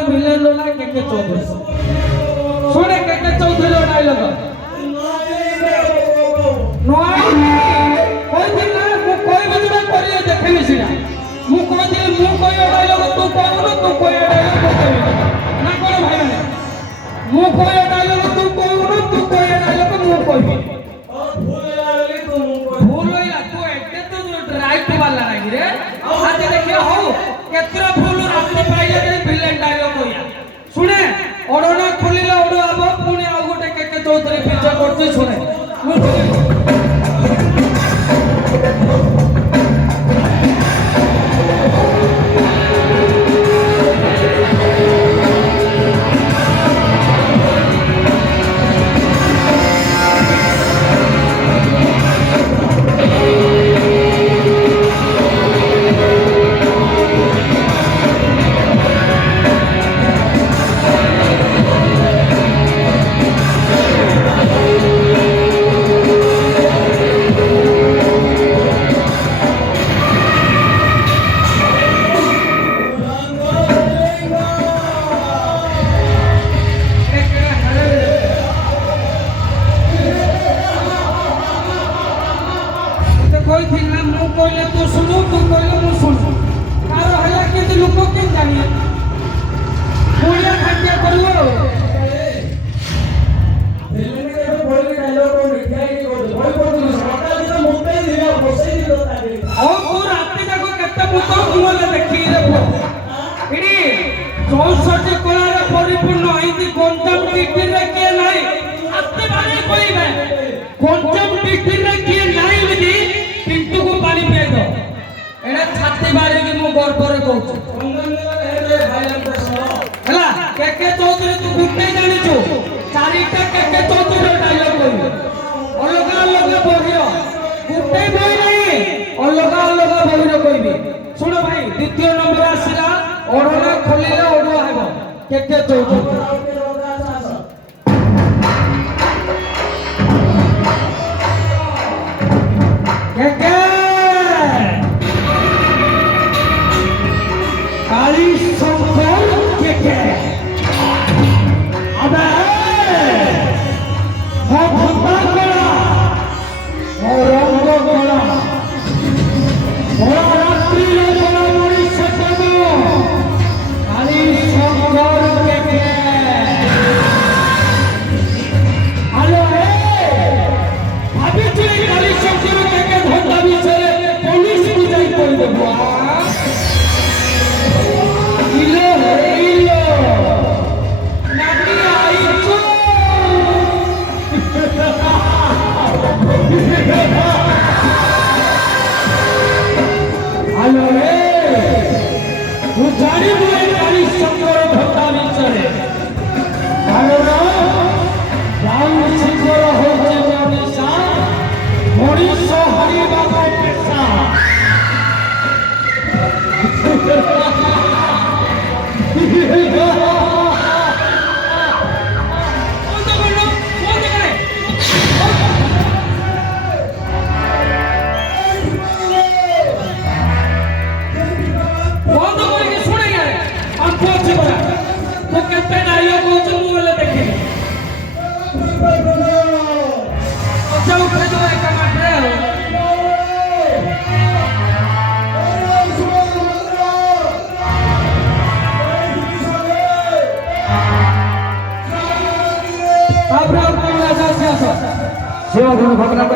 ଗୋଟେ ଭିଲେନ ନା କେକେ ଚୌଧୁରୀ ଶୁଣେ କେକେ ଚୌଧୁରୀ ଡାଇଲଗ କହିଥିଲା ମୁଁ କହିବି ଯୋଉଟା କରିଲେ ଦେଖେଇବି ସିନା ମୁଁ କହିଥିଲି ମୁଁ କହିବା ଡାଇଲଗ ତୁ କହିବୁ ତୁ କହିବା ଡାଇଲଗ ମୁଁ କହିବି ନା କଣ ଭାଇମାନେ ମୁଁ କହିବା ଡାଇଲଗ ତୁ କହିବୁ ତୁ କହିବା ଡାଇଲଗ ମୁଁ କହିବି ଭୁଲ ହେଲା ତୁ ଏତେ ତ ରାଇଟ ବାଲା ନାହିଁ ରେ ଆଜି ଦେଖିବା ହଉ କେତେ ଭୁଲ ରାସ୍ତା ପାଇଲେ ଭିଲେନ ଡାଇଲଗ କହିଆ ଶୁଣେ ଓଡନା ଖୋଲିଲେ ଓଡ ହବ ପୁଣି ଆଉ ଗୋଟେ କେକେ ଚୌଧୁରୀ ପିକ୍ଚର କରୁଛି ଶୁଣେ ମୁଁ କହିଲେ ତୁ ଶୁଣୁ ତୁ କହିଲେ ମୁଁ ଶୁଣୁ କାହାର ହେଲା କିନ୍ତୁ ଲୋକ କେମିତି ଜାଣିବେ ପୁଣିଆ ଖାଦ୍ୟ କରିବ ଆଉ ତୁ ରାତି ଯାକ କେତେ ବୁତ ମୁହଁରେ ଦେଖିକି ଦେବୁ ଏଠି 64 କଳାରେ ପରିପୂର୍ଣ୍ଣ ହେଇଛି ଗଞ୍ଜାମ ଡିଷ୍ଟ୍ରିକ୍ଟରେ କିଏ ନାହିଁ ଆସ୍ତେ ବାড়ি କହିବେ ଗଞ୍ଜାମ ଡିଷ୍ଟ୍ରିକ୍ଟରେ କିଏ ନାହିଁ ବୋଲି ପିଣ୍ଟୁକୁ ପାଣି ପିଆଇ ଦो ଏଟା ଛାତି ବାড়ିକି ମୁଁ ଗର୍ବରେ କହୁଛି ହେଲା କେକେ ଚୌଧୁରୀ ତୁ ଗୋଟେ ଜାଣିଛୁ ଚାରିଟା କେକେ ଚୌଧୁରୀ ଡାଇଲଗ କହିବୁ ଅଲଗା ଅଲଗା ବହିର ଗୋଟେ ବହି ନାହିଁ ଅଲଗା ଅଲଗା ବହିର କହିବି ଶୁଣ ଭାଇ ଦ୍ୱିତୀୟ ନମ୍ବର ଆସିଲା ଓଢଣା ଖୋଲିଲେ ଓଢୁଆ ହେବ କେକେ ଚୌଧୁରୀ କେକେ काली शंकर केके अबे हो भूता कला हो रंग कला हो रात्रि कला मुड़ी सतमो काली शंकर केके हेलो हे भाभी चली काली शंकर केके धंधा विषय पुलिस बुझाई कर देबो हेलो रे तू जानी मुझे काली शंकर धंधा विषय हेलो ना राम शंकर होचे मनीषा मनीष हरिबा को पेशा शिव गुरु भगवान